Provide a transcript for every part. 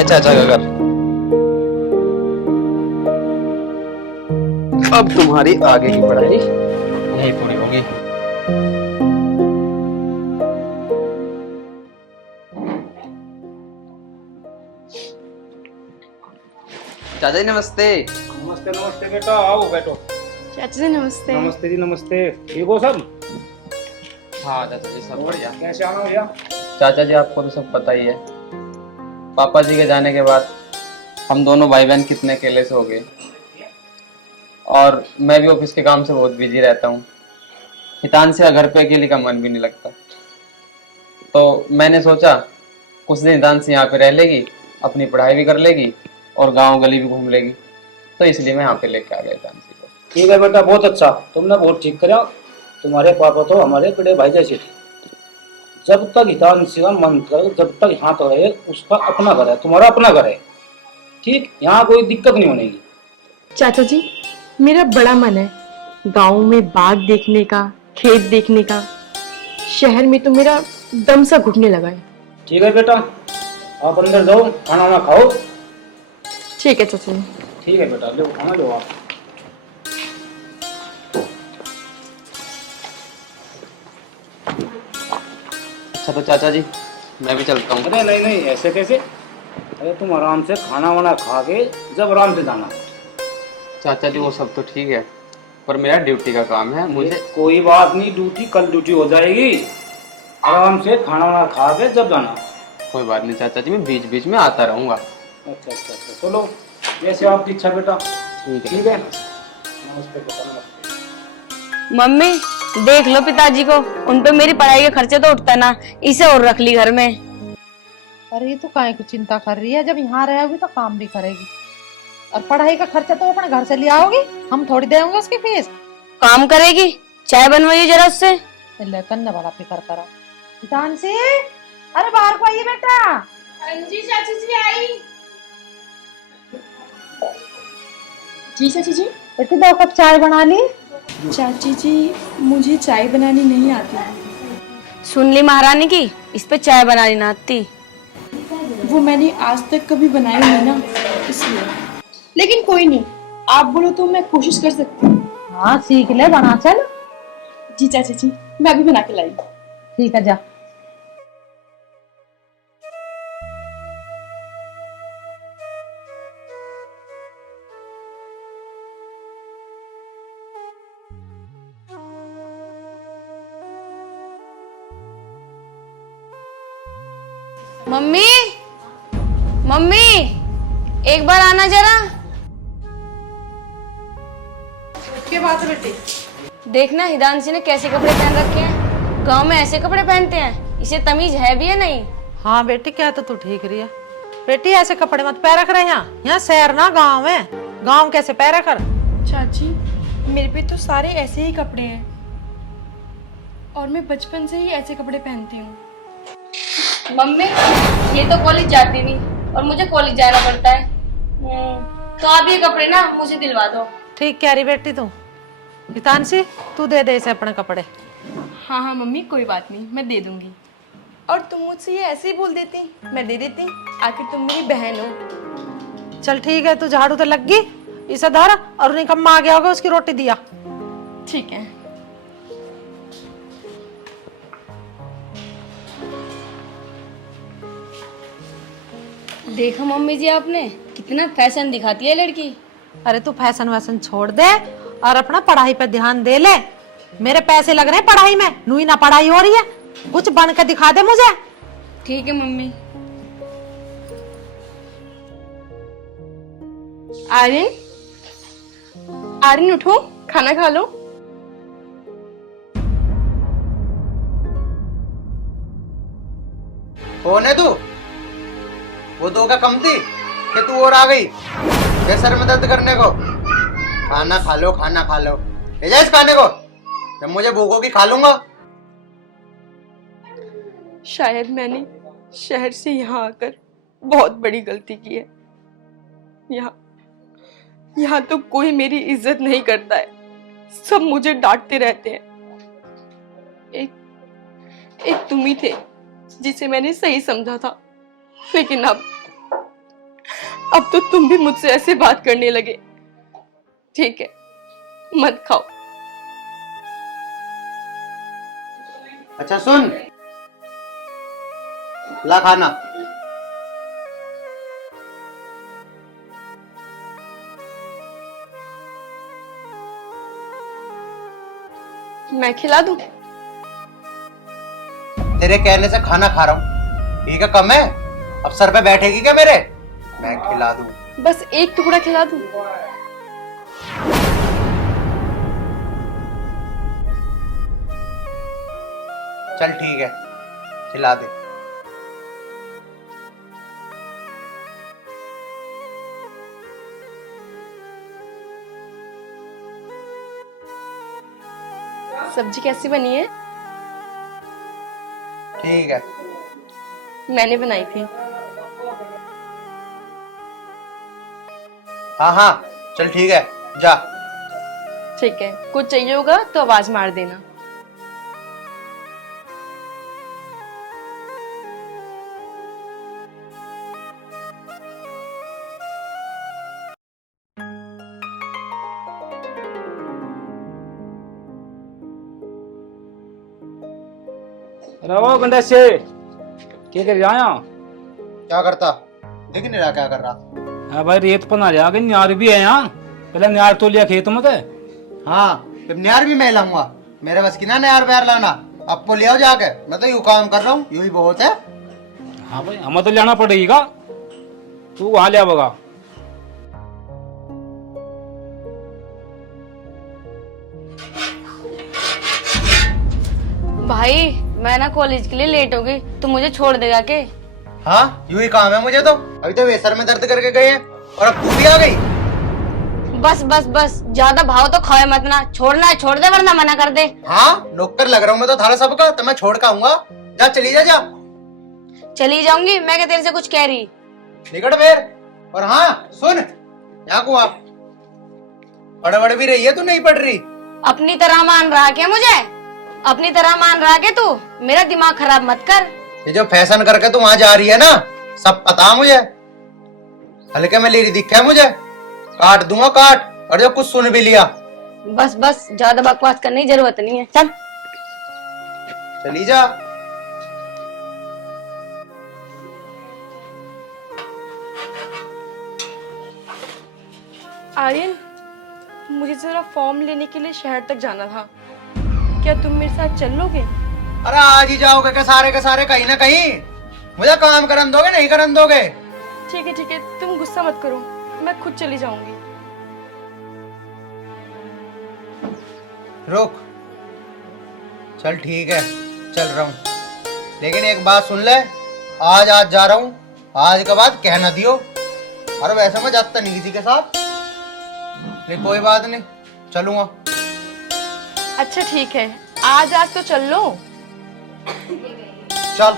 है चाचा का घर। अब तुम्हारी आगे की पढ़ाई यही पूरी होगी। चाचा जी नमस्ते। नमस्ते नमस्ते बेटा, आओ बैठो। चाचा जी नमस्ते। नमस्ते जी नमस्ते। ठीक हो सब? हाँ चाचा जी सब बढ़िया। कैसे आना भैया? चाचा जी आपको तो सब पता ही है, पापा जी के जाने के बाद हम दोनों भाई बहन कितने अकेले से हो गए। और मैं भी ऑफिस के काम से बहुत बिजी रहता हूँ। हितांशी से घर पे अकेले का मन भी नहीं लगता। तो मैंने सोचा कुछ दिन हितांशी यहाँ पे रह लेगी, अपनी पढ़ाई भी कर लेगी और गांव गली भी घूम लेगी। तो इसलिए मैं यहाँ पे लेके आ गया हितांशी को। ठीक है बेटा, बहुत अच्छा, तुमने बहुत ठीक करा। तुम्हारे पापा तो हमारे बड़े भाई जैसे थे। जब तक हितांशी का मन कर, जब तक यहाँ तो रहे, उसका अपना घर है, तुम्हारा अपना घर है। ठीक, यहाँ कोई दिक्कत नहीं होगी। चाचा जी मेरा बड़ा मन है गांव में बाग देखने का, खेत देखने का। शहर में तो मेरा दम सा घुटने लगा है। ठीक है बेटा, आप अंदर जाओ, खाना वाना खाओ। ठीक है चाचा जी। ठीक है बेटा, लो खाना लो आप। अच्छा तो चाचा जी मैं भी चलता हूँ। अरे नहीं नहीं, ऐसे कैसे? अरे तुम आराम से खाना वाना खा के जब आराम से जाना। चाचा जी वो सब तो ठीक है, पर मेरा ड्यूटी का काम है। मुझे कोई बात नहीं, ड्यूटी कल ड्यूटी हो जाएगी। आराम से खाना वाना खा के जब जाना। कोई बात नहीं चाचा जी, मैं बीच बीच में आता रहूंगा। अच्छा अच्छा अच्छा, चलो जैसे आपकी इच्छा बेटा। ठीक है। ठीक है, नमस्ते बेटा, नमस्ते। मम्मी देख लो पिताजी को, उन पे मेरी पढ़ाई के खर्चे तो उठता ना, इसे और रख ली घर में। अरे ये तो काहे को चिंता कर रही है, जब यहाँ रहेगी तो काम भी करेगी और पढ़ाई का खर्चा तो अपने घर से ले आओगी, हम थोड़ी देंगे उसकी फीस। काम करेगी, चाय बनवाइए जरा उससे। ले करने वाला फिक्र करो। जानसी, अरे बाहर को आइए बेटा। जी चाची जी आई। जी चाची जी। बेटी 2 कप चाय बना ली। चाची जी मुझे चाय बनानी नहीं आती। सुन ली महारानी की, इस पे चाय बनानी ना आती। वो मैंने आज तक कभी बनाई नहीं ना, इसलिए। लेकिन कोई नहीं, आप बोलो तो मैं कोशिश कर सकती हूँ। हाँ सीख ले, बना चल। जी चाची जी मैं अभी बना के लाई। ठीक है जा। मम्मी मम्मी एक बार आना जरा। क्या बात है बेटी? देखना हिदांशी ने कैसे कपड़े पहन रखे हैं। गांव में ऐसे कपड़े पहनते हैं, इसे तमीज है भी या नहीं? हाँ बेटी, क्या तो तू ठीक रही है। बेटी ऐसे कपड़े मत पैर रख रहे यहाँ, यहाँ शहर ना गाँव है। गाँव कैसे पैर रख? चाची मेरे पे तो सारे ऐसे ही कपड़े हैं और मैं बचपन से ही ऐसे कपड़े पहनती हूँ। मम्मी ये तो कॉलेज जाती नहीं और मुझे कॉलेज जाना पड़ता है। तो आप ये कपड़े ना मुझे दिलवा दो। ठीक कह रही बेटी तू। हितांशी तू दे दे इसे अपने कपड़े। हाँ हाँ मम्मी कोई बात नहीं, मैं दे दूंगी। और तुम मुझसे ये ऐसे ही बोल देती, मैं दे देती, आखिर तुम मेरी बहन हो। चल ठीक है, तू झाड़ू तो लग गई, इसे धर और निकम्मा आ गया होगा उसकी रोटी दिया। ठीक है। देखा मम्मी जी आपने, कितना फैशन दिखाती है लड़की। अरे तू फैशन वैशन छोड़ दे और अपना पढ़ाई पे ध्यान दे ले। मेरे पैसे लग रहे हैं पढ़ाई में, नूई ना पढ़ाई हो रही है। कुछ बन के दिखा दे मुझे। ठीक है मम्मी। आर्यन, आर्यन उठो, खाना खा लो। कौन है तू? वो 2 का कम थी कि तू और आ गई सर में दर्द करने को? खाना खा लो, खाना खा लो, ले जा इस खाने को, जब मुझे भूख होगी खा लूंगा। शायद मैंने शहर से यहाँ आकर बहुत बड़ी गलती की है। यहाँ तो कोई मेरी इज्जत नहीं करता है, सब मुझे डांटते रहते हैं। एक तुम ही थे जिसे मैंने सही समझा था, लेकिन अब अब तो तुम भी मुझसे ऐसे बात करने लगे। ठीक है, मत खाओ। अच्छा सुन, ला खाना। मैं खिला दूं? तेरे कहने से खाना खा रहा हूँ, ठीक है? कम है? अब सर पे बैठेगी क्या मेरे? मैं खिला दूं। बस एक टुकड़ा खिला दूं? चल ठीक है, खिला दे। सब्जी कैसी बनी है? ठीक है। मैंने बनाई थी। हाँ हाँ, चल ठीक है, जा। ठीक है, कुछ चाहिए होगा तो आवाज मार देना। रहो गंडे से क्या कर रहा है? क्या करता? देख नहीं रहा क्या कर रहा? हाँ भाई, रेत पना रहा कि न्यार भी है यहाँ। पहले न्यार तो लिया खेत में। हाँ, फिर न्यार भी मैं लाऊंगा। मेरे बस की ना न्यार पैर लाना। अब को ले आओ जाके, मैं तो यूं काम कर रहा हूँ, यूं ही बहुत है। हाँ भाई, हमें तो लेना पड़ेगा। तू वहां ले आवेगा। भाई मैं ना कॉलेज के लिए लेट हो गई, तो मुझे छोड़ देगा के? हाँ, यूं ही काम है मुझे तो। अभी तो वे सर में दर्द करके गए हैं और अब तू भी आ गई। बस बस बस, ज्यादा भाव तो खाए मत ना। छोड़ना है छोड़ दे, वरना मना कर दे। हाँ, नौकर लग रहा हूँ मैं तो थारा सबका, तो मैं छोड़ के आऊंगा। जा, चली जा। चली जाऊंगी मैं, क्या तेरे से कुछ कह रही? निकट मेर। और हाँ सुन, यहाँ को आप पढ़ भी रही है, तू नहीं पढ़ रही? अपनी तरह मान रहा क्या मुझे? अपनी तरह मान रहा क्या तू? मेरा दिमाग खराब मत कर। ये जो फैशन करके तू वहां जा रही है ना, सब पता मुझे। हल्के में ले रही दिखा है मुझे, काट दूंगा काट। और जो कुछ सुन भी लिया। बस बस, ज्यादा बकवास करने की जरूरत नहीं है, चल। चली जा। आर्यन, मुझे जरा फॉर्म लेने के लिए शहर तक जाना था। क्या तुम मेरे साथ चल लोगे? अरे आज ही जाओगे के सारे कहीं ना कहीं? मुझे काम करन दोगे, नहीं करन दोगे? ठीक है, तुम गुस्सा मत करो, मैं खुद चली जाऊंगी। रुक, चल ठीक है, चल रहा हूँ। लेकिन एक बात सुन ले, आज जा रहा हूँ, आज के बाद कहना दियो। अरे वैसे मैं जाता नहीं किसी के साथ, लेकिन कोई बात नहीं, चलूंगा। अच्छा ठीक है, आज तो चल लो। चल।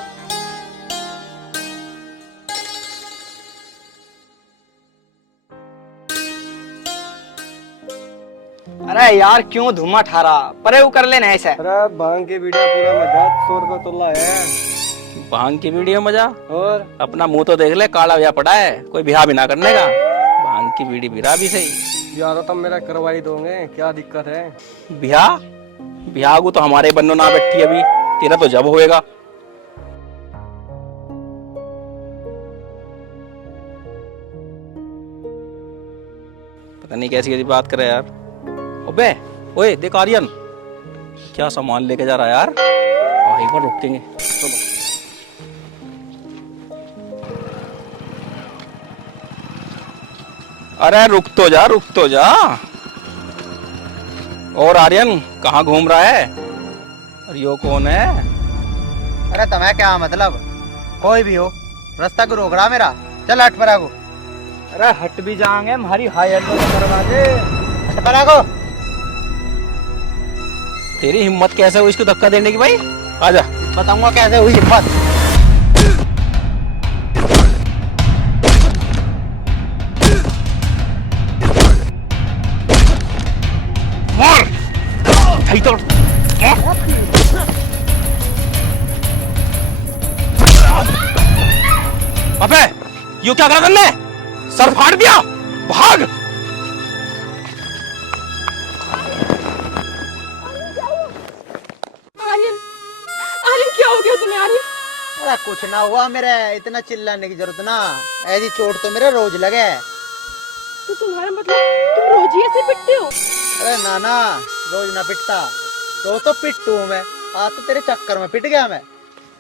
अरे यार क्यों धुआं ठारा, परे वो कर लेना ऐसे। अरे भांग की वीडियो पूरा मजा 100 रुपया तोला है। भांग की वीडियो मजा? और अपना मुंह तो देख ले, काला व्या पड़ा है, कोई बिहा भी ना करने का। भांग की बीड़ी बिरा भी सही। यार तुम मेरा करवाई दोगे, क्या दिक्कत है? बिहा बिहा को तो हमारे बन्नो ना बैठी अभी, तेरा तो जब होएगा। पता नहीं कैसी कैसी बात करे यार। अबे ओए देख आर्यन, क्या सामान लेके जा रहा है यार। एक बार रुकेंगे, चलो। अरे रुक तो जा। और आर्यन कहाँ घूम रहा है? और यो कौन है? अरे तुम्हें क्या मतलब? कोई भी हो, रास्ता को रोक रहा मेरा। चल हट पर आगो। अरे हट भी जाएंगे, हमारी हायर तो करवा दे। हट पर आगो। तेरी हिम्मत कैसे हुई इसको धक्का देने की भाई? आजा। बताऊंगा कैसे हुई हिम्मत। तो अबे यो क्या करा तुमने? सर फाड़ दिया, भाग। आर्यन, आर्यन क्या हो गया तुम्हें आर्यन? अरे कुछ ना हुआ मेरे, इतना चिल्लाने की जरूरत ना, ऐसी चोट तो मेरे रोज लगे। तो तुम्हारा मतलब तुम रोज ही ऐसे पिटते हो? अरे नाना, रोज ना पिटता, रोज तो पिटू हूँ मैं, आज तो तेरे चक्कर में पिट गया मैं।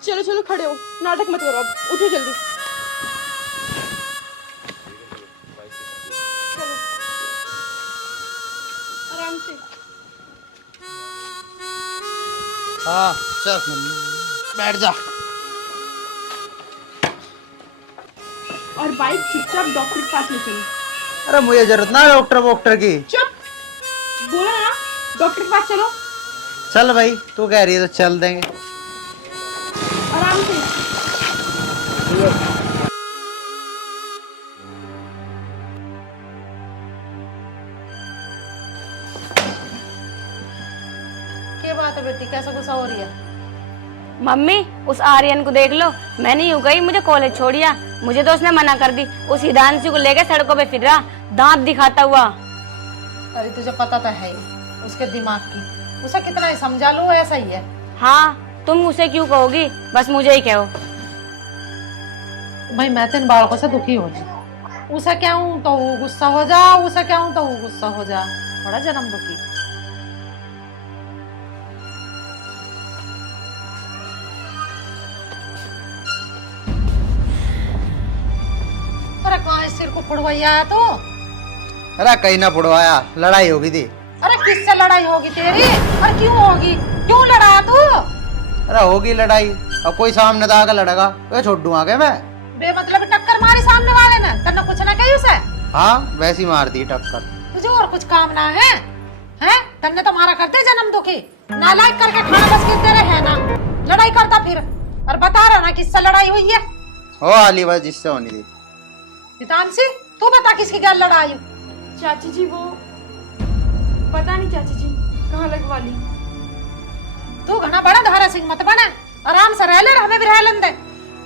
चलो चलो खड़े हो, नाटक मत करो, अब उठो जल्दी। चलो आराम से। हाँ चल बैठ जा। और बाइक चुपचाप डॉक्टर के पास ले चलो। अरे मुझे जरूरत ना डॉक्टर वॉक्टर की। चुप, बोला ना डॉक्टर के पास चलो। चल भाई, तू कह रही है तो चल देंगे। आराम से। क्या बात है बेटी, कैसा गुस्सा हो रही है? मम्मी उस आर्यन को देख लो, मैंने यूं गई मुझे कॉलेज छोड़िया, मुझे तो उसने मना कर दी। उस हिदांशु को लेकर सड़कों पे फिर रहा, दांत दिखाता हुआ। अरे तुझे पता तो है ही उसके दिमाग की, उसे कितना ही समझा लो ऐसा ही है। हाँ तुम उसे क्यों कहोगी, बस मुझे ही कहो। भाई मैं तो इन बालकों से दुखी हो जी, उसे क्या हूं तो वो गुस्सा हो जा, उसे क्या हूं तो वो गुस्सा हो जा, बड़ा जन्म दुखी। अरे कहाँ इस सिर को फुड़वाइया है तो? अरे कहीं ना फुड़वाया, लड़ाई होगी थी। अरे किससे लड़ाई होगी तेरी, और क्यों होगी, क्यों लड़ा तू? अरे होगी लड़ाई, अब कोई सामने तो आके लड़ेगा तो छोड़ दूं आगे मैं। बेमतलब टक्कर मारी सामने वाले ने, तन्ने कुछ ना कही उसे? हाँ वैसी मार दी टक्कर। तुझे और कुछ काम ना है? हैं? तन्ने तो मारा करते जन्म दुखी, नालायक करके खाना बस गिरते रहे ना, लड़ाई करता फिर। और बता रहा ना किससे लड़ाई हुई है? हो आली बस जिससे होनी थी। हितांशी तू बता किसकी क्या लड़ाई? चाची जी वो पता नहीं चाची जी कहाँ लगवा ली। तू घना बड़ा धारा सिंह मत बना, आराम से रह ले, हमें भी रह लेने दे।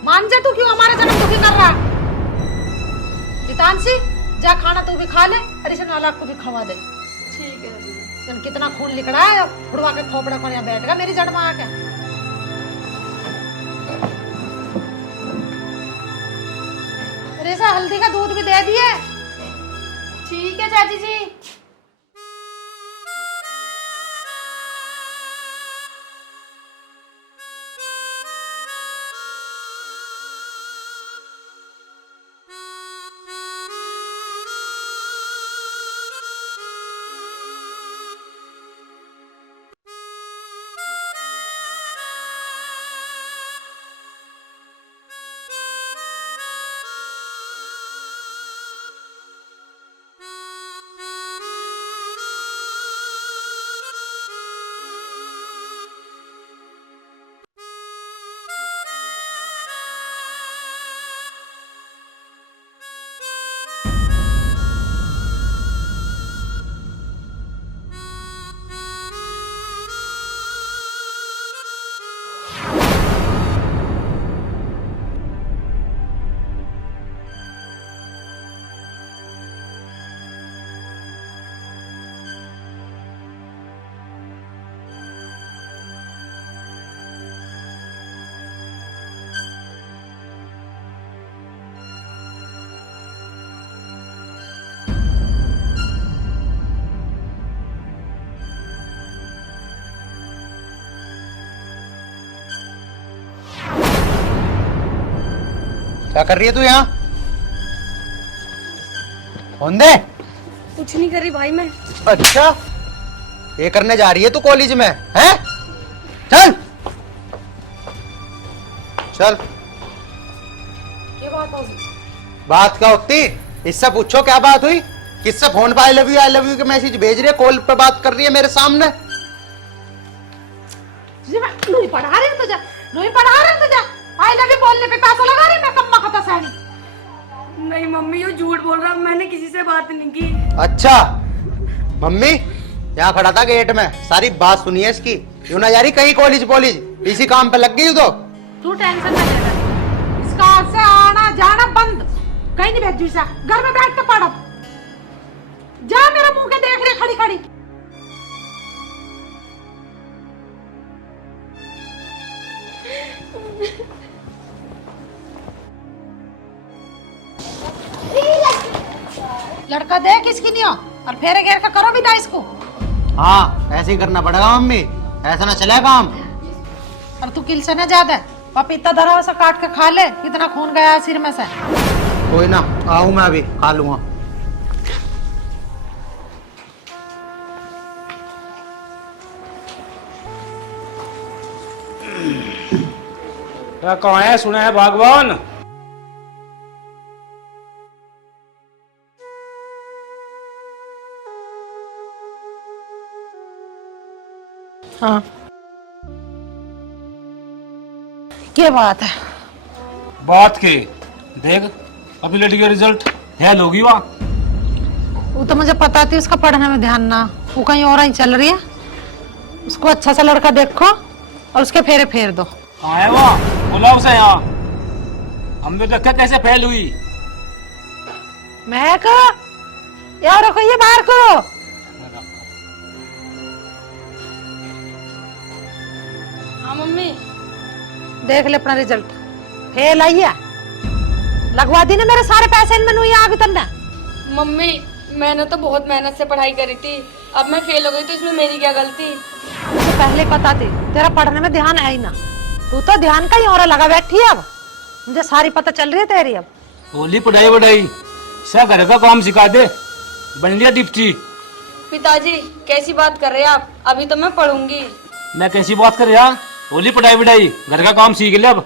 मान जा तू क्यों हमारे जन्म दुखी कर रहा? हितांशी जा खाना तू भी खा ले, और इसे नालायक को भी खवा दे। ठीक है जी। तुम कितना खून लिकड़ा है, फुड़वा के खोपड़ा पर यहाँ बैठ गया मेरी जड़ में आके। रेसा हल्दी का दूध भी दे दिए। ठीक है चाची जी। क्या कर रही है तू यहाँ? फोन दे। कुछ नहीं कर रही भाई मैं। अच्छा ये करने जा रही है तू कॉलेज में, हैं? चल चल। ये बात होगी? बात क्या होती, इससे पूछो क्या बात हुई, किससे फोन पे आई लव यू के मैसेज भेज रही है, कॉल पे बात कर रही है मेरे सामने। नहीं पढ़ा रही हूँ तुझे, नहीं पढ़ा रही हूँ तुझे, आई लव यू बोलने पे पैसा लगा रही मैं, कम्मा खाता सहनी। नहीं मम्मी ये झूठ बोल रहा, मैंने किसी से बात नहीं की। अच्छा मम्मी यहाँ खड़ा था गेट में, सारी बात सुनी है इसकी, यूं ना जा रही कहीं कॉलेज इसी काम पे लग गई तो। तू टेंशन न ले, इसका आज से आना जाना बंद, कहीं नहीं भेजू इसे, घर में बैठ के पढ़। जा मेरा मुंह के देख रहे खड़ी खड़ी। लड़का दे किसकी नहीं हो, और फेरे घेर का करो भी ना इसको। हाँ ऐसे ही करना पड़ेगा मम्मी, ऐसा ना चले काम। और तू किल से ना ज्यादा पपीता धरा सा काट के खा ले, कितना खून गया है सिर में से। कोई ना, आऊं मैं अभी खा लूंगा। क्या कहाँ है, सुना है भगवान? हाँ क्या बात है? बात के देख, अभी लड़की का रिजल्ट फेल होगी वहाँ। वो तो मुझे पता थी उसका पढ़ने में ध्यान ना, वो कहीं और ही चल रही है। उसको अच्छा सा लड़का देखो और उसके फेरे फेर दो। कहाँ है वहाँ? बोला उसे यहाँ। हमने देखा कैसे फेल हुई। मैं को यार रखो ये बाहर को। हाँ मम्मी। देख ले अपना रिजल्ट, फेल आई है। लगवा दी ना मेरे सारे पैसे इनमें हुई आगे तन्ने। मम्मी मैंने तो बहुत मेहनत से पढ़ाई करी थी, अब मैं फेल हो गई तो इसमें मेरी क्या गलती? मुझे पहले पता थी तेरा पढ़ने में ध्यान है ही ना, तू तो ध्यान का ही और लगा बैठी है। अब मुझे सारी पता चल रही है तेरी। अब होली पढ़ाई बढ़ाई सब घर का काम सिखा दे, बन लिया डिप्टी। पिताजी कैसी बात कर रहे हैं आप? अभी तो मैं पढ़ूंगी। मैं कैसी बात कर रहा? होली पढ़ाई बढ़ाई घर का काम सीख ले अब।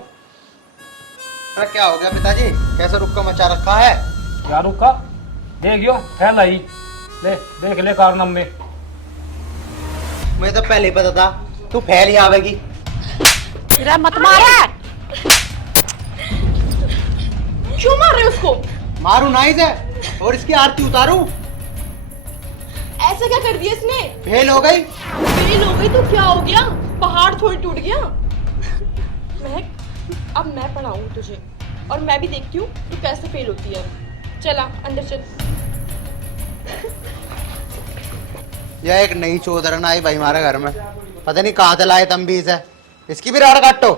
अरे क्या हो गया पिताजी, कैसे रुक्का मचा रखा है? क्या रुका? देखियो फेल आई। ले देख ले कारनामे। मुझे तो पहले ही पता था तू फेल ही आवेगी। तेरा मत मारे। क्यों मार रहे हो उसको? मारू ना इसे और इसकी आरती उतारू? ऐसा क्या कर दिया इसने? फेल हो गई। फेल हो गई तो क्या हो गया? पहाड़ थोड़ी टूट गया। महक, अब मैं पढ़ाऊंगी तुझे और मैं भी देखती हूँ तू कैसे फेल होती है। चला अंदर चल। यह एक नई चौधरन आई भाई हमारे घर में, पता नहीं कहाँ से लाए तुम भी इसे। इसकी भी राड़ काटो।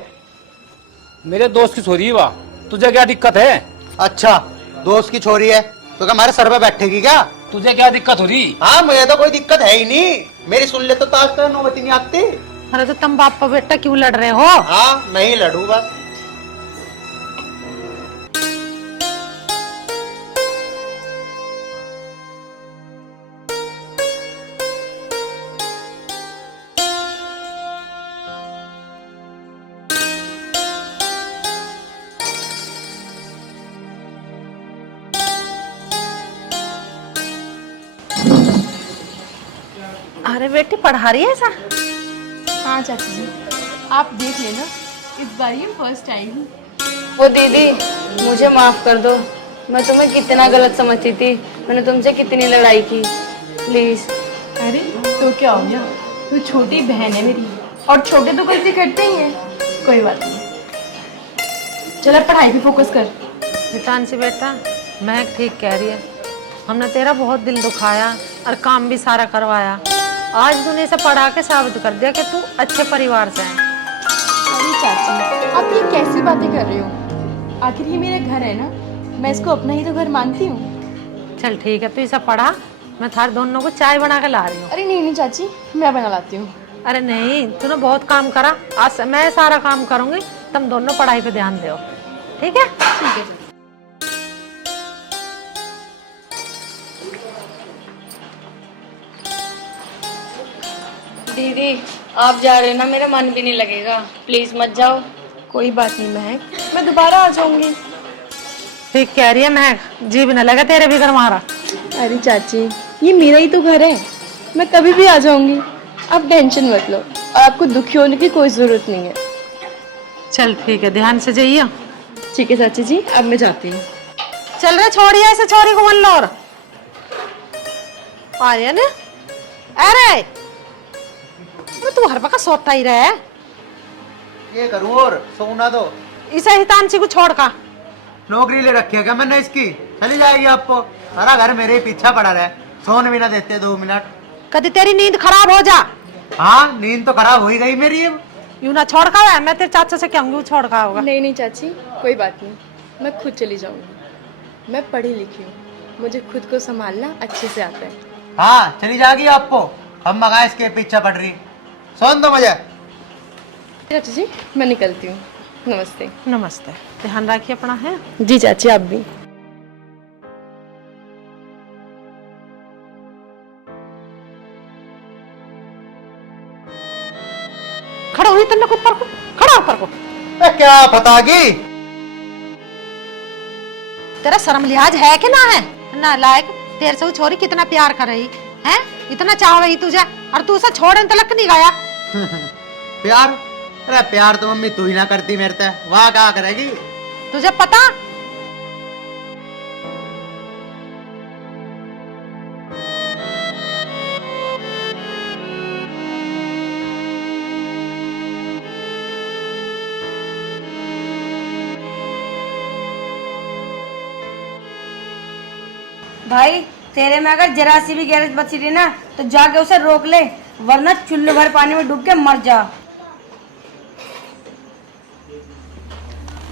मेरे दोस्त की छोरी बा, तुझे क्या दिक्कत है? अच्छा दोस्त की छोरी है तो क्या हमारे सर पे बैठेगी क्या? तुझे क्या दिक्कत हो रही? हाँ मुझे तो कोई दिक्कत है ही नहीं, मेरी सुन ले तो ताज तो नौबती नहीं आती। अरे तो तुम बाप बेटा क्यों लड़ रहे हो? हाँ नहीं लड़ू बस। अरे बेटी पढ़ा रही है ऐसा? हाँ चाची जी, आप देख लेना, इस बार ये फर्स्ट आई हूँ। वो दीदी मुझे माफ कर दो, मैं तुम्हें कितना गलत समझती थी, मैंने तुमसे कितनी लड़ाई की, प्लीज। अरे तो क्या हो गया, तो छोटी बहन है मेरी और छोटे तो गलती करते ही हैं, कोई बात नहीं। चल अब पढ़ाई पे फोकस कर। हितांशी बेटा महक ठीक कह रही है, हमने तेरा बहुत दिल दुखाया और काम भी सारा करवाया। आज तूने इसे पढ़ा के साबित कर दिया कि तू अच्छे परिवार से है। अरे चाची आप ये कैसी बातें कर रहे हो? आखिर ये मेरा घर है ना, मैं इसको अपना ही तो घर मानती हूँ। चल ठीक है, तू इसे पढ़ा, मैं थारे दोनों को चाय बना के ला रही हूँ। अरे नहीं चाची, मैं बना लाती हूँ। अरे नहीं, तूने बहुत काम करा, आज मैं सारा काम करूंगी, तुम दोनों पढ़ाई पे ध्यान दो, ठीक है? ठीक है। दीदी आप जा रहे हो ना, मेरा मन भी नहीं लगेगा, प्लीज मत जाओ। कोई बात नहीं महक, मैं दोबारा आ जाऊंगी। ठीक कह रही है महक, जी भी न लगा तेरे भी घर मारा। अरे चाची ये मेरा ही तो घर है, मैं कभी भी आ जाऊंगी, आप टेंशन मत लो और आपको दुखी होने की कोई जरूरत नहीं है। चल ठीक है, ध्यान से जाइए। ठीक है चाची जी, अब मैं जाती हूँ। चल रहे छोड़िए ऐसे, छोरी को मन लो। और आ रही है ना? अरे तू हर वक्त सोता ही रहे। ये करूँ और सोना दो। इसे हितांशी को छोड़ का नौकरी ले रखी है क्या मैंने इसकी? चली जाएगी आपको। सारा घर मेरे ही पीछा पड़ा रहे, सोने भी ना देते 2 मिनट। कभी तेरी नींद खराब हो जा। हाँ, नींद तो खराब हो ही गई मेरी अब। यूं ना छोड़ खाओ, मैं तेरे चाचा से कहूंगी वो छोड़ खाओगा। नहीं नहीं चाची, कोई बात नहीं, मैं खुद चली जाऊंगी। मैं पढ़ी लिखी हूँ, मुझे खुद को संभालना अच्छे से आता है। हाँ, चली जाएगी आपको, हम मगा इसके पीछा पड़ रही। सोन दो मुझे। चाची जी, मैं निकलती हूँ। नमस्ते। नमस्ते, ध्यान रखिए अपना। है जी चाची, आप भी। खड़ा हुई तुमने ऊपर को, खड़ा ऊपर को। क्या पता की तेरा शर्म लिहाज है कि ना है? ना लायक, तेरे से वो छोरी कितना प्यार कर रही है, इतना चाह रही तुझे, और तू उसे छोड़ने तलक नहीं गया। प्यार? अरे प्यार तो मम्मी तू ही ना करती मेरे से, वहाँ क्या करेगी? तुझे पता? भाई तेरे में अगर जरा सी भी गैरज बची रही ना तो जाके उसे रोक ले, वरना चुल्लू भर पानी में डूब के मर जा।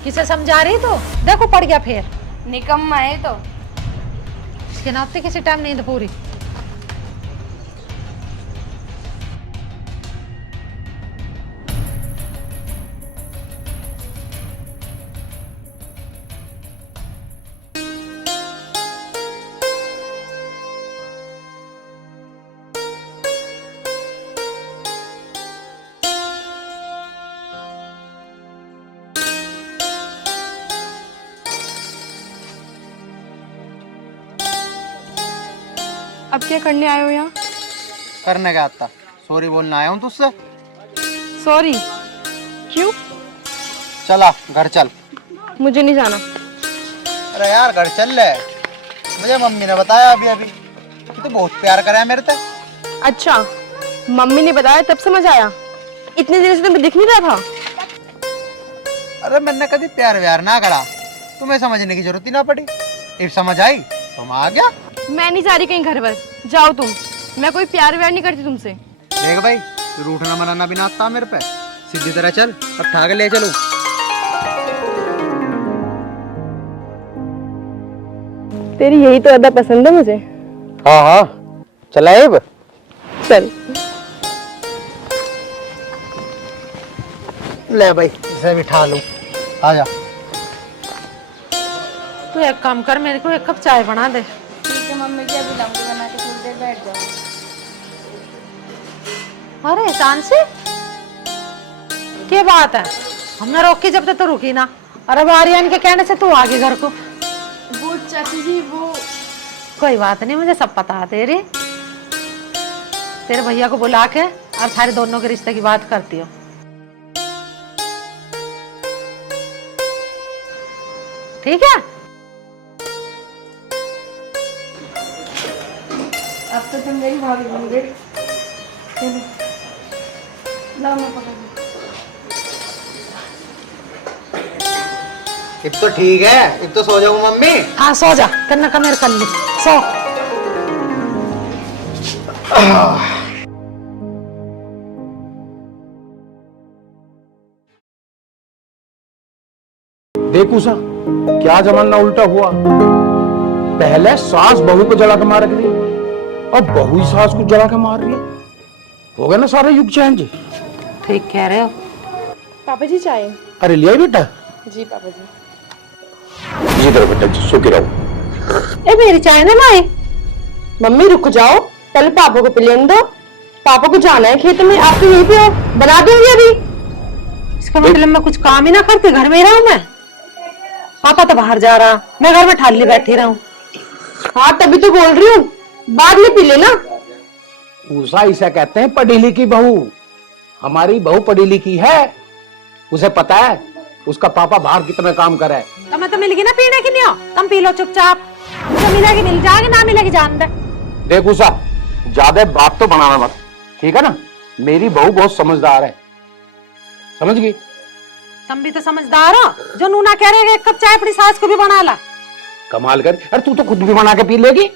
किसे समझा रही तो देखो पड़ गया फिर। निकम्मा है तो। इसके नाते किसी टाइम नींद पूरी। अब क्या करने आए हो यहाँ? करने क्या आता, सॉरी बोलना आया हूँ तुझसे। सॉरी? क्यों? चला घर चल। मुझे नहीं जाना। अरे यार घर चल ले, मुझे मम्मी ने बताया अभी अभी कि तू बहुत प्यार करे है मेरे से। अच्छा, मम्मी ने बताया तब समझ आया? इतने देर से तुम्हें दिख नहीं रहा था? अरे मैंने कभी प्यार व्यार ना करा, तुम्हें समझने की जरूरत ही ना पड़ी। इफ समझ आई तो मैं आ गया। मैं नहीं जा रही कहीं घर पर, जाओ तुम। मैं कोई प्यार व्यार नहीं करती तुमसे। देख भाई, तू रूठना मनाना भी ना आता मेरे पे, सीधी तरह चल, अब ठा के ले चलूं। तेरी यही तो अदा पसंद है मुझे। हाँ हाँ, चला अब चल। ले भाई, इसे भी ठा लूं, आ जा। तू एक काम कर, मेरे को एक कप चाय बना दे। ठीक है मम्मी जी, अभी लाऊंगी बना के, थोड़ी देर बैठ जाओ। अरे शांति, क्या बात है? हमने रोकी जब तक तो रुकी ना, और अब आर्यन के कहने से तू आ गई घर को। वो चाची जी, वो कोई बात नहीं, मुझे सब पता है। तेरे भैया को बुला के और सारे दोनों के रिश्ते की बात करती हो। ठीक है? अब तो तुम मेरी भाभी बन गई। चलो लाओ, मैं पकड़ लूं। अब तो ठीक है, अब तो सो जाऊं मम्मी। हाँ सो जा, करना का मेरे कर ली, सो। देखू सा क्या जमाना उल्टा हुआ। पहले सास बहू को जला के मार रही, अब बहू ही सास को जला के मार रही है। हो गया ना सारा युग चेंज। ठीक कह रहे हो। पापा जी चाय। अरे लिया बेटा? जी पापा जी। जी तरह बेटा, सो के रहो। ए मेरी चाय ना लाए। मम्मी रुक जाओ, पहले पापा को पिलेने दो। पापा को जाना है खेत में, आप तो यहीं पे हो, बना दूंगी अभी। इसका मतलब मैं कुछ काम ही ना करती, घर में ही रहूं मैं? पापा तो बाहर जा रहा, मैं घर में ठाली बैठी रहूं। हाँ तभी तो बोल रही हूँ, बाद में पी लेना। उषा इसे कहते हैं पढ़ी लिखी बहू। हमारी बहू पढ़ी लिखी है, उसे पता है उसका पापा बाहर कितना काम करे। तो मैं तो मिलेगी ना पीने की नहीं हो, तुम पी लो चुपचाप। मुझे मिलेगी मिल जाएगी, ना मिलेगी जान दे। देख उषा, ज्यादा बात तो बनाना मत, ठीक है ना? मेरी बहू बहुत समझदार है, समझ गई? तुम भी तो समझदार हो, जो नूना कह रहे एक कप चाय अपनी सास को भी बना ला। कमाल कर, अरे तू तो खुद भी बना के पी लेगी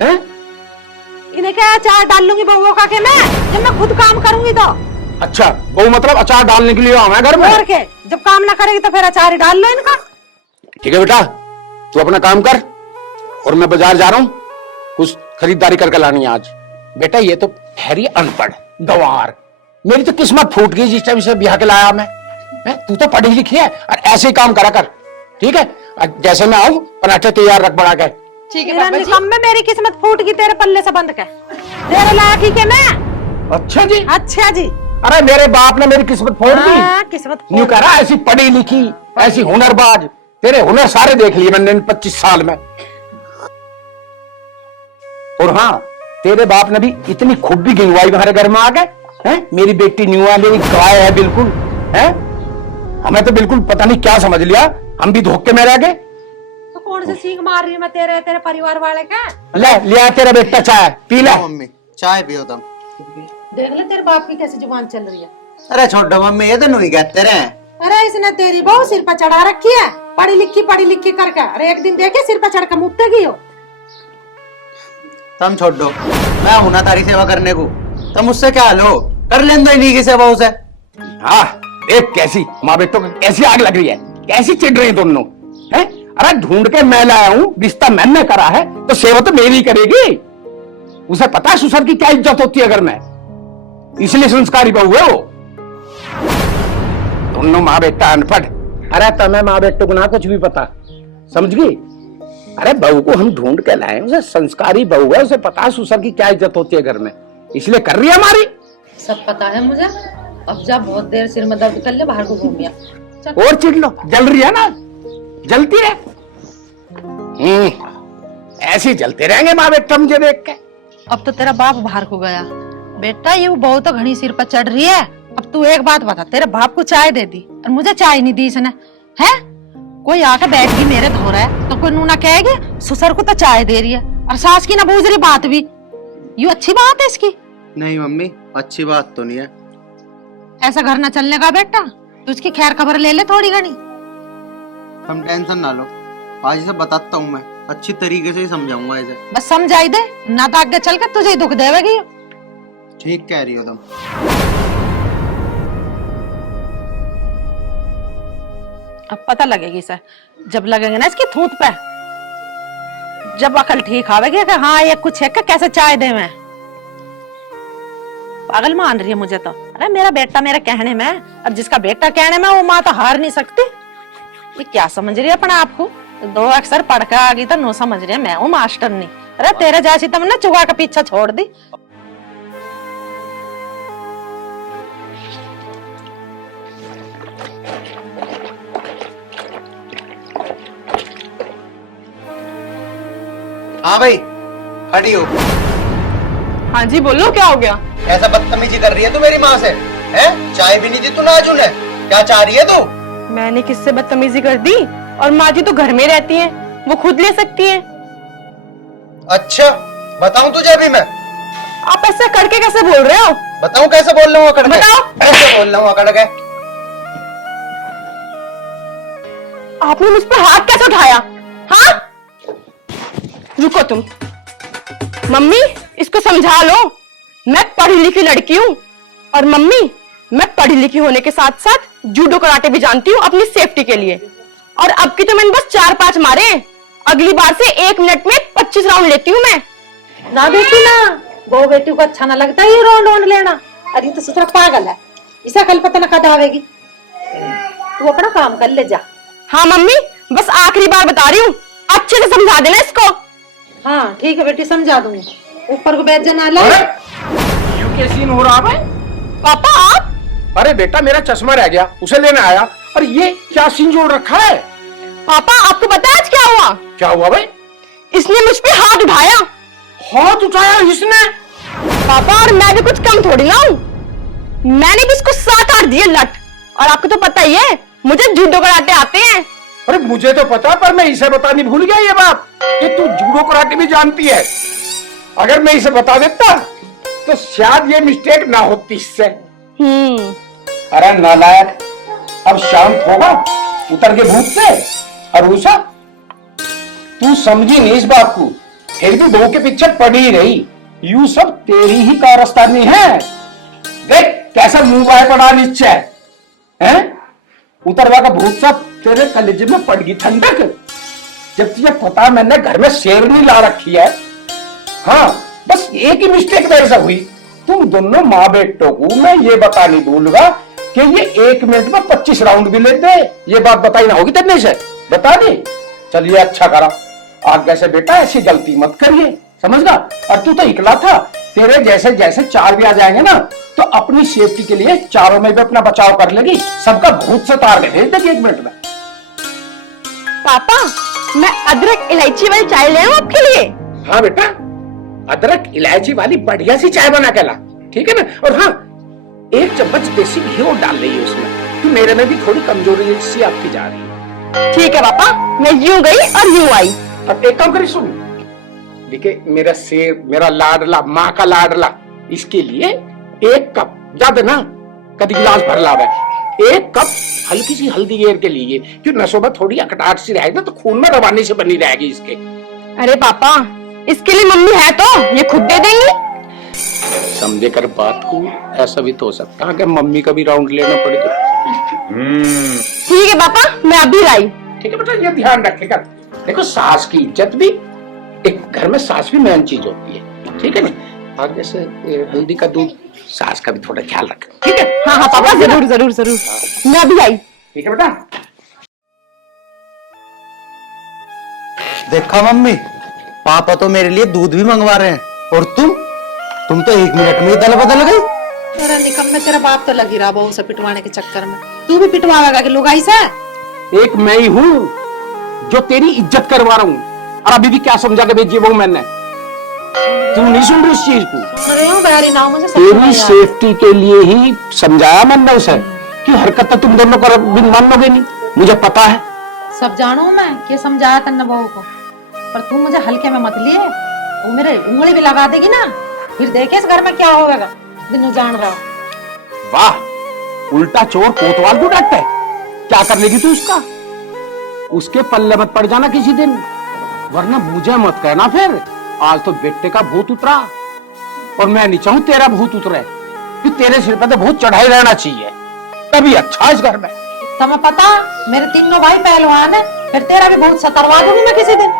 हैं? इन्हें क्या अचार डाल लूंगी बहुओं का के मैं, जब मैं खुद काम करूंगी तो। अच्छा वो मतलब अचार डालने के लिए आवा घर में? और के जब काम ना करेगी तो फिर अचार ही डाल लो इनका। ठीक है बेटा, तू अपना काम कर और मैं बाजार जा रहा हूँ, कुछ खरीदारी करके लानी है आज। बेटा ये तो ठहरी अनपढ़ गंवार, मेरी तो किस्मत फूट गई जिस टाइम से ब्याह के लाया मैं। तू तो पढ़ी लिखी है और ऐसे ही काम करा कर, ठीक है? जैसे मैं आऊं पराठे तैयार रख बना के। ठीक है पापा जी। कम में मेरी किस्मत फूट गई तेरे पल्ले से बंद के, तेरे लायक ही के मैं। अच्छा जी, अच्छा जी। अरे मेरे बाप ने मेरी किस्मत फोड़ दी। किस्मत यूं कह रहा ऐसी पढ़ी लिखी ऐसी हुनरबाज, तेरे हुनर सारे देख लिए मैंने इन 25 साल में। और हाँ, तेरे बाप ने भी इतनी खूबी गिनवाई हमारे घर में आ गए हैं। मेरी बेटी न्यू है, मेरी गाय है बिल्कुल है। हमें तो बिल्कुल पता नहीं क्या समझ लिया, हम भी धोखे में रह गए। तो कौन से सीख मार रही हूँ मैं तेरे परिवार वाले का? ले लिया तेरा बेटा चाय पी ले। मम्मी चाय पियो तुम। देख ले तेरे बाप की कैसी जुबान चल रही है। अरे छोड़ो मम्मी, ये तो नहीं कहते रहे। अरे इसने तेरी बहू सिर पर चढ़ा रखी है, पढ़ी लिखी करके। अरे एक दिन देखे सिर पर चढ़ कर मुक्तेगी हो। तुम छोड़ दो, मैं हूं ना तारी सेवा करने को, तुम मुझसे क्या लो, कर लेन दो इन्हीं की सेवा उसे। हाँ देख कैसी माँ बेटों को कैसी आग लग रही है, कैसी चिढ़ रही दोनों हैं। अरे ढूंढ के मैं लाया हूँ, रिश्ता मैंने करा है तो सेवा तो मेरी ही करेगी। उसे पता है ससुर की क्या इज्जत होती है घर में, इसलिए संस्कारी बहू है वो। दोनों माँ बेटा अनपढ़। अरे तुम्हें माँ बेटों को ना कुछ भी पता, समझ गई? अरे बहू को हम ढूंढ के लाए, उसे संस्कारी बहू है, उसे पता है ससुर की क्या इज्जत होती है घर में, इसलिए कर रही है हमारी। सब पता है मुझे, अब जा बहुत देर सिर में दर्द कर ले, बाहर को घूम गया। और चिढ़ लो, जल रही है ना, जलती है। ऐसे ही जलते रहेंगे माँ बेटा मुझे देख के। अब तो तेरा बाप बाहर को गया, बेटा ये बहू तो घनी सिर पर चढ़ रही है। अब तू एक बात बता, तेरे बाप को चाय दे दी और मुझे चाय नहीं दी इसने, है? कोई आके बैठ गई मेरे धो रहा है तो कोई नूना कहेगी ससुर को तो चाय दे रही है और सास की ना बूझ रही बात भी। ये अच्छी बात है इसकी? नहीं मम्मी, अच्छी बात तो नहीं है। ऐसा घर ना चलने का बेटा, तू उसकी खैर खबर ले ले थोड़ी घनी। तुम टेंशन ना लो, आज इसे बताता हूँ, मैं अच्छी तरीके से ही समझाऊंगा इसे। बस समझाई दे, ना तो आगे चल के तुझे ही दुख देवेगी। ठीक कह रही हो तुम। अब पता लगेगी सर, जब लगेंगे ना इसकी थूत पे, जब अकल ठीक आवेगी कि हाँ ये कुछ है कि कैसे चाय दे मैं। पागल मान रही है मुझे तो। अरे मेरा बेटा मेरे कहने में, और जिसका बेटा कहने में वो माँ तो हार नहीं सकती। ये क्या समझ रही है अपने आप को? 2 अक्षर पढ़ के आ गई तो नो समझ रही है मैं हूँ मास्टर नहीं। अरे तेरे जैसी तुमने चुगा के पीछा छोड़ दी। हाँ भाई खड़ी हो। हाँ जी बोलो, क्या हो गया? ऐसा बदतमीजी कर रही है तू मेरी माँ से, हैं? चाय भी नहीं दी तू नाजू ने, क्या चाह रही है तू? मैंने किससे बदतमीजी कर दी? और माँ जी तो घर में रहती हैं, वो खुद ले सकती हैं। अच्छा बताऊं तुझे अभी मैं? आप ऐसा करके कैसे बोल रहे हो? बताऊं कैसे बोल रहा हूँ अकड़ के? बताओ। कैसे बोल रहा हूँ अकड़ के? आपने मुझ पर हाथ कैसे उठाया? हाँ रुको तुम। मम्मी इसको समझा लो, मैं पढ़ी लिखी लड़की हूँ, और मम्मी मैं पढ़ी लिखी होने के साथ साथ जूडो कराटे भी जानती हूँ अपनी सेफ्टी के लिए। और अब की तो मैंने बस 4-5 मारे, अगली बार से 1 मिनट में 25 राउंड लेती हूँ मैं। ना बेटी ना, वो बेटी को अच्छा ना लगता ये राउंड लेना। अरे तो ससुर पागल है, इसे कल पता न कद आवेगी। तू अपना काम कर ले जा। हाँ मम्मी बस आखिरी बार बता रही हूँ, अच्छे से समझा देना इसको। हाँ ठीक है बेटी, समझा दूंगी। ऊपर को बैठ जाना। ये क्या सीन हो रहा है? पापा आप? अरे बेटा मेरा चश्मा रह गया, उसे लेने आया। और ये क्या सीन जोड़ रखा है? पापा आपको पता है आज क्या हुआ? क्या हुआ भाई? इसने मुझ पे हाथ उठाया। हाथ उठाया इसने? पापा और मैं भी कुछ कम थोड़ी ना हूँ, मैंने भी इसको 7-8 दिए लट। और आपको तो पता ही है मुझे जूडो कराटे आते हैं। अरे मुझे तो पता, पर मैं इसे बतानी भूल गया ये बात कि तू जूडो कराटे भी जानती है। अगर मैं इसे बता देता तो शायद ये मिस्टेक ना होती इससे। अरे नालायक, अब शांत होगा उतर के भूत से। और उषा तू समझी नहीं इस बात को, फिर भी बहू के पीछे पड़ी रही। यू सब तेरी ही कारस्तानी है। देख कैसा मुंह बाय पड़ा निश्चय है। उतरवा का भूत सब तेरे कलेजे में पड़ गई ठंडक। जब तुझे पता मैंने घर में शेरनी ला रखी है। हाँ बस एक ही मिस्टेक मेरे से हुई, तुम दोनों माँ बेटों को मैं ये बता नहीं भूलूंगा कि ये 1 मिनट में 25 राउंड भी लेते हैं। ये बात बताई ना होगी तेरे से, बता दी। चलिए अच्छा करा, आगे से बेटा ऐसी गलती मत करिए, समझना। और तू तो इकला था, तेरे जैसे जैसे 4 भी आ जाएंगे ना तो अपनी सेफ्टी के लिए चारों में भी अपना बचाव कर लेगी। सबका भूत से तार के भेज देगी 1 मिनट में। पापा मैं अदरक इलायची वाली चाय ले आऊं आपके लिए? हाँ बेटा, अदरक इलायची वाली बढ़िया सी चाय बना के ला, ठीक है ना। और हाँ 1 चम्मच देसी घी और डाल रही है उसमें, कि मेरे में भी थोड़ी कमजोरी सी आपकी जा रही है। ठीक है पापा, मैं यूं गई और यूं आई। अब एक काम करिए, सुन, देखिए मेरा सेब, मेरा लाडला, माँ का लाडला, इसके लिए 1 कप, ज्यादा ना कभी गिलास भर लावे, 1 कप हल्की सी हल्दी गेर के लिए, क्यों नसों में थोड़ी अकटाहट सी रहेगी तो खून में रवानी से बनी रहेगी इसके। अरे पापा इसके लिए मम्मी है तो ये खुद दे देंगी। समझे कर बात को, ऐसा भी तो हो सकता है कि मम्मी का भी राउंड लेना पड़ेगा। ठीक है पापा, मैं अभी लाई। ठीक है बेटा, ये ध्यान रखेगा। देखो सास की इज्जत भी, एक घर में सास भी मेन चीज होती है, ठीक है ना। आगे से हल्दी का दूध, सास का भी थोड़ा ख्याल रखें, ठीक है। हाँ हाँ पापा, जरूर जरूर जरूर, मैं अभी आई। ठीक है बेटा। देखा मम्मी, पापा तो मेरे लिए दूध भी मंगवा रहे हैं, और तुम तो 1 मिनट में ही दल बदल गई। तेरा निकम में तेरा बाप तो लगी रहा बहू से पिटवाने के चक्कर में। तू भी पिटवाएगा कि लुगाई से? एक मैं ही हूँ जो तेरी इज्जत करवा रहा हूँ, और अभी भी क्या समझा के भेजी वो मैंने, तू नहीं सुन रही इस चीज को। तेरी सेफ्टी के लिए ही समझाया मैंने उसे कि हरकत तुम दोनों को मानोगे नहीं, मुझे पता है। सब जानू मैं कि समझाया तन्ने बहू को, पर तू मुझे हल्के में मत लिए। वो मेरे उंगली भी लगा देगी ना, फिर देखे इस घर में क्या होगा। बिनु जान रहा। वाह, उल्टा चोर कोतवाल को डांटता है। क्या कर लेगी तू उसका? उसके पल्ले मत पड़ जाना किसी दिन, वरना मुझे मत कहना फिर आज तो बेटे का भूत उतरा, और मैं नहीं चाहूं तेरा भूत उतरे। फिर तेरे सिर पर तो बहुत चढ़ाई रहना चाहिए, तभी अच्छा इस घर में। तुम्हें पता मेरे 3 भाई पहलवान है, फिर तेरा भी बहुत सतरवा दूंगी मैं किसी दिन।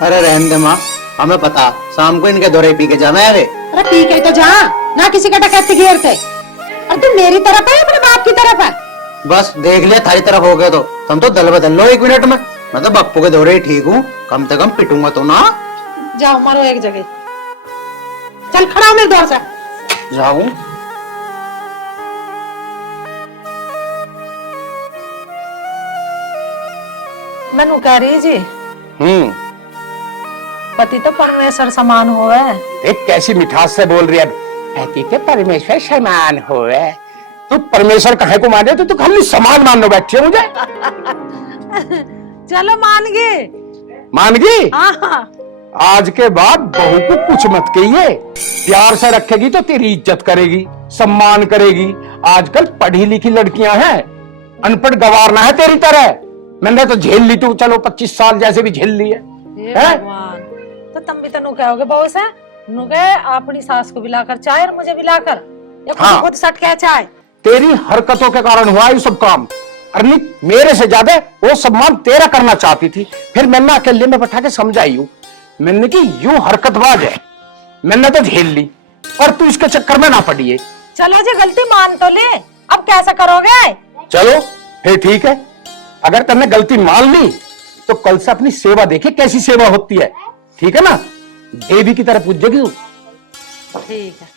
अरे रहने दे माँ, हमें पता शाम को इनके दौरे पी के जाना है। अरे पी के तो जा ना, किसी का डकैती घेरते। और तू मेरी तरफ है अपने बाप की तरफ है? बस देख लिया थारी तरफ हो गए तो तुम तो दल बदल लो 1 मिनट में। मैं तो बप्पू के दौरे ही ठीक हूँ, कम से कम पिटूंगा तो ना। जाओ मारो एक जगह, चल खड़ा हो मेरे दौर से। जाऊं? मैनू कह रही जी, पति तो परमेश्वर समान हो है। एक कैसी मिठास से बोल रही है, पति के परमेश्वर समान हो है। तू परमेश्वर कहे को माने तो तू खाली समान मानने बैठी है मुझे। चलो मान गए। मान गई? हाँ। आज के बाद बहू को कुछ मत कहिए, प्यार से रखेगी तो तेरी इज्जत करेगी, सम्मान करेगी। आजकल पढ़ी लिखी लड़कियां हैं, अनपढ़ गवारना है तेरी तरह। मैंने तो झेल ली, तू चलो 25 साल जैसे भी झेल ली है। भगवान, तो तुम भी तो नु कहोगे बहू से, नु कहे अपनी सास को भी लाकर चाय और मुझे भी लाकर, या खुद खुद सट के चाय। तेरी हरकतों के कारण हुआ ये सब काम। अरे मेरे से ज्यादा वो सम्मान तेरा करना चाहती थी, फिर मैंने अकेले में बैठा के समझाई हूँ। मैंने की यूं हरकतबाज है, मैंने तो झेल ली, और तू इसके चक्कर में ना पड़ी है। चलो जी गलती मान तो ले, अब कैसा करोगे? चलो फिर ठीक है, अगर तुमने गलती मान ली तो कल से अपनी सेवा देखिए कैसी सेवा होती है, ठीक है ना। देवी की तरह पूजेगी। ठीक है।